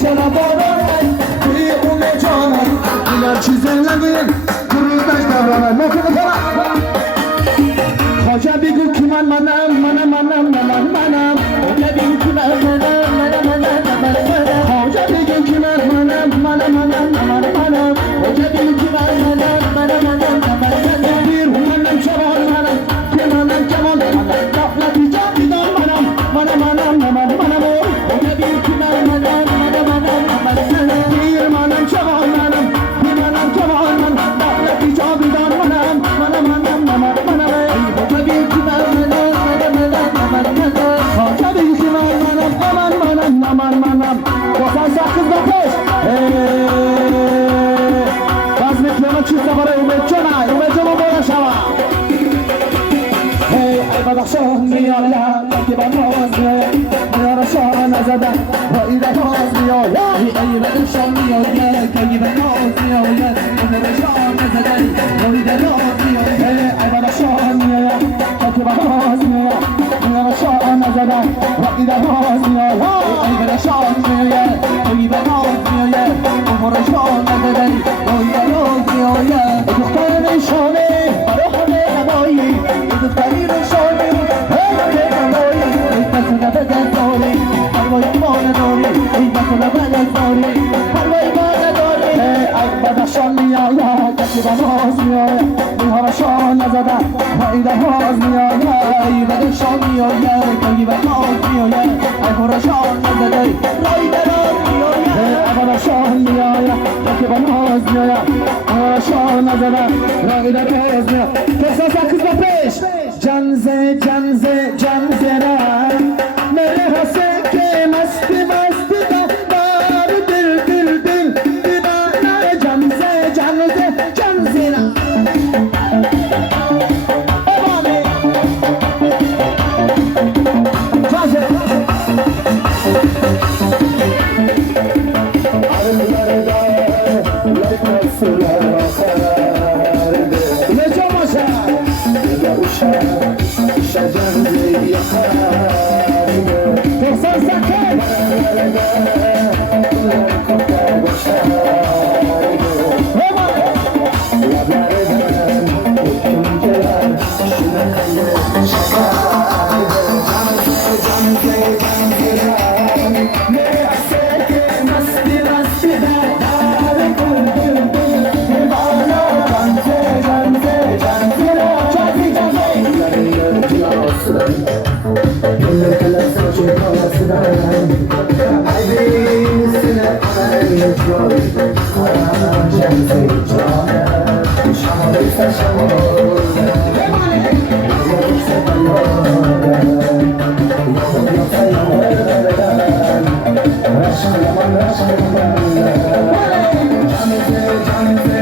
شلواران توی اون جانان اینا چیز نگوین درودش دارانه موقع بکنم خواجه بگو که منم خواجه بگو که خواجه بگو که خواجه بگو که دیر منم شوال که منم جوال دخلتی جا بیدار منم خواجه بگو که دیر منم شوال که منم جوال دخلتی جا بیدار منم خواجه بگو که خواجه بگو که منم واسه سخت دپش باز میتونم چیز برای اومد جنا باید شما ای بدخشان میایم که با ناز میایم میاره شاه نزدن با ایده باز میایم ای بدخشان میایم که با ناز میایم میاره شاه نزدن با ایده باز میایم ای بدخشان میایم که با ناز میایم میاره شاه نزدن با ایده باز میایم ای بدخشان میایم که با ناز میایم میاره شاه نزدن با ایده باز میایم دختر نشانه برای همه نمایی دختری نشانه همه نمایی ای بسونه بدن پروای ما نداری ای بسونه بدن پروای ما نداری ای بدخشان میآید کسی با ناز میآید میها شاه نزده و ایده باز میآید ای بدخشان میآید کسی با ناز میآید ای برا شاه نزده و ایده باز میآید ای بدخشان میآید کسی با ناز میآید میها شاه نزده و ایده باز میآید کسا سکز با پیش جنزه را میره حسه که مستی دار دل دیوانه جنزه را امامه Canım